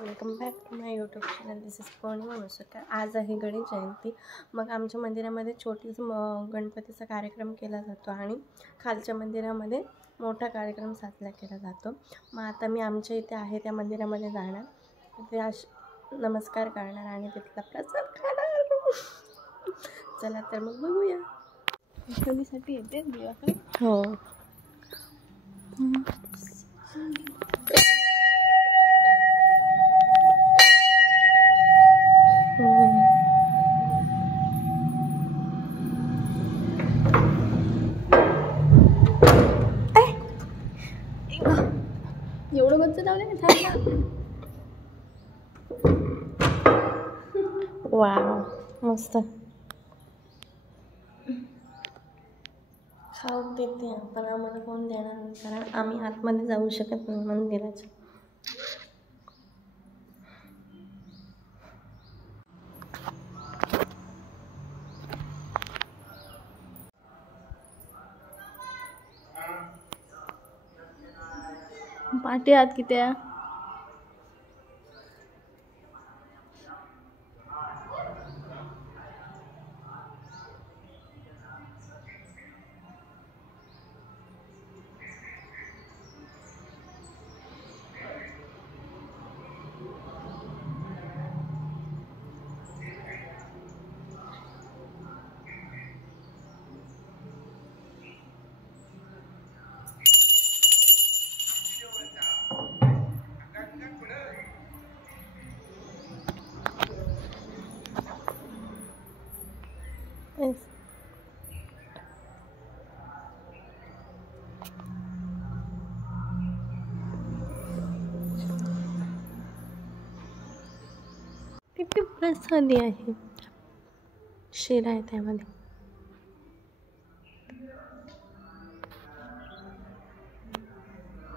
Welcome back to my YouTube channel. This is Pournima Muskar. आज आहे गणेश जयंती. मग आमच्या मंदिरामध्ये छोटीच गणपतीचा कार्यक्रम केला जातो आणि खालच्या मंदिरामध्ये मोठा कार्यक्रम साजरा केला जातो. मग आता मी आमच्या इथे आहे त्या मंदिरामध्ये जाणार, तिथे नमस्कार करणार आणि तिथला प्रसाद खाणार. चला तर मग बघूया. साठी येते दिवाकडे. हो. एवढं गच्च लावले ना थांबा. वाव, मस्त. खाऊ देते पण आम्हाला कोण देणार नाही, कारण आम्ही आतमध्ये जाऊ शकत नाही मंदिराच्या. पाठी आत किती आहे? किती प्रसादी आहे. शिरा आहे त्यामध्ये.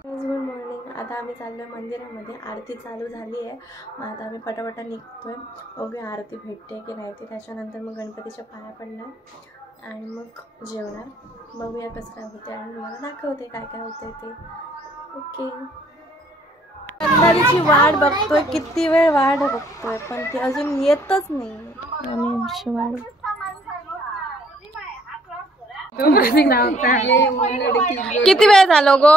Good morning. आता आम्ही चाललो आहे मंदिरामध्ये. आरती चालू झाली आहे. मग आता आम्ही पटापटा निघतोय. बघूया आरती भेटते की नाही ते. त्याच्यानंतर मग गणपतीच्या पाया पडणार आणि मग जेवणार. बघूया कसं काय होते आणि मला दाखवते काय काय होते ते. ओके. गणपतीची वाट बघतोय, किती वेळ वाट बघतोय पण ती अजून येतच नाही. आम्ही आमची वाट. किती वेळ झालो गो?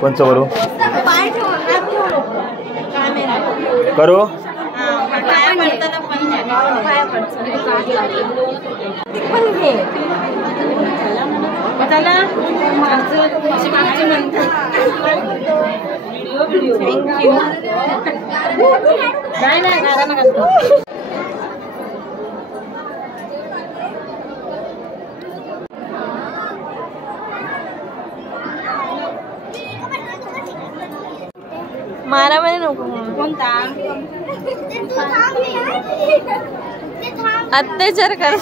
कोणचं करू करू? मारामारी नको. कोणता अत्याचार कर.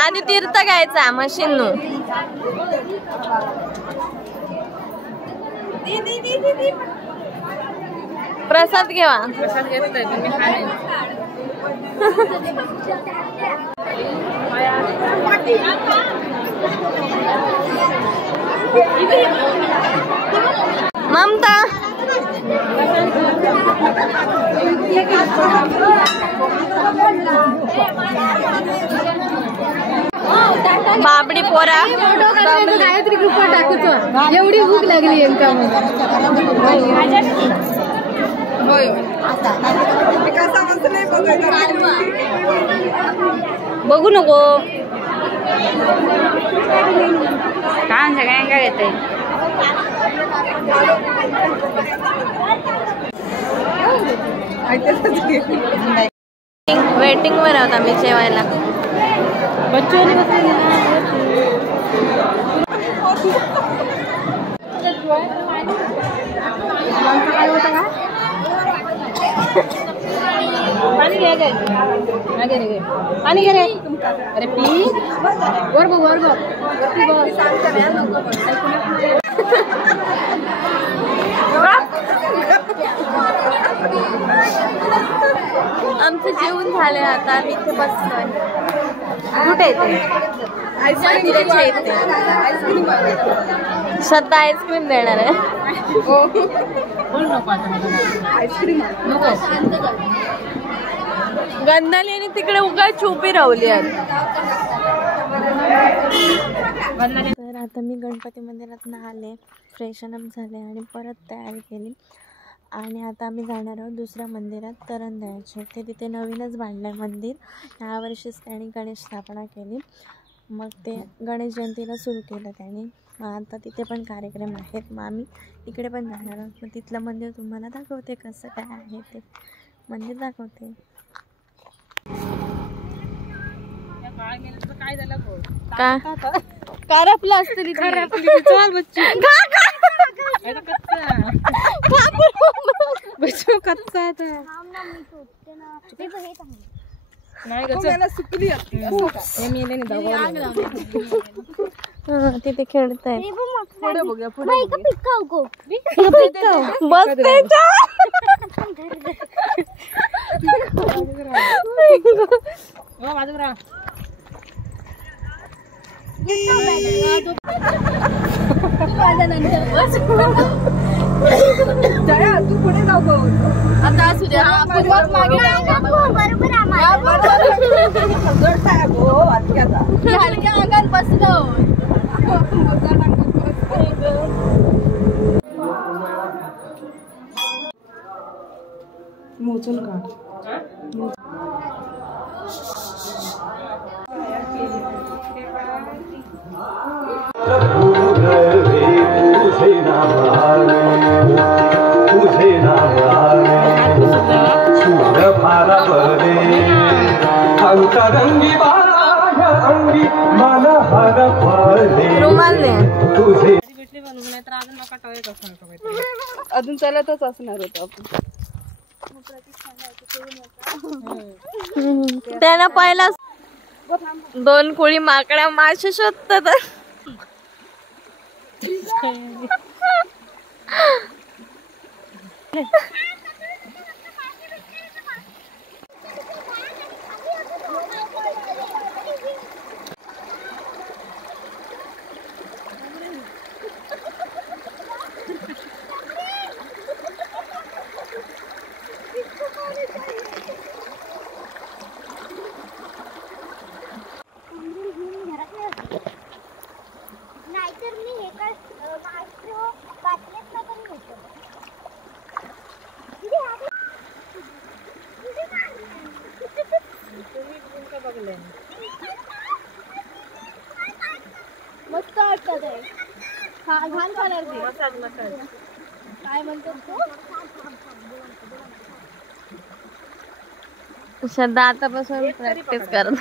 आधी तीर्थ घ्यायचा मशीन नु. प्रसाद घेवा. प्रसाद घेतोय तुम्ही खाणे. ममता बाबडी पोरा. गायत्री कृपा टाकूच. एवढी भूक लागली यांका. बघू नको. काय सगळ्यांना येते वेटिंग वर आहोत आम्ही जेवायला. पाणी घे पाणी घे रे. अरे प्लीज वर बघ वर बघ. आमचं जेवण झाले आता आम्ही इथे बसलोय. कुठे येते मंदिराच्या इथे श्रद्धा आईस्क्रीम देणार आहे. गंधाली आणि तिकडे उगाच उभी राहली आहे. तर आता मी गणपती मंदिरात आले, फ्रेशन अप झाले आणि परत तयारी केली आणि आता आम्ही जाणार आहोत दुसऱ्या मंदिरात तरण द्यायचे. ते तिथे नवीनच बांधलं आहे मंदिर. यावर्षीच त्यांनी गणेश स्थापना केली. मग ते गणेश जयंतीला सुरू केलं त्यांनी. मग आता तिथे पण कार्यक्रम आहेत. मग आम्ही तिकडे पण जाणार आहोत. मग तिथलं मंदिर तुम्हाला दाखवते कसं काय आहे ते मंदिर दाखवते. काय झालं का करपलं असतं चल बच्चू बच्चू कच्चा आहे नाही तिथे खेळताय. जया तू पुढे जाऊ आता असू द्या. हलक्या अंगात बसलो. मोचून काढ. अजून चालतच असणार होतं आपण. त्याला पहिला 2 कोळी माकड्या मासे शोधतात. नाहीतर मी हे काय मास्ट्रो बाटलेत ना पण घेतो. मस्त वाटत आहे. हा घाण खाणार काय म्हणतो श्रद्धा आतापासून प्रॅक्टिस करत.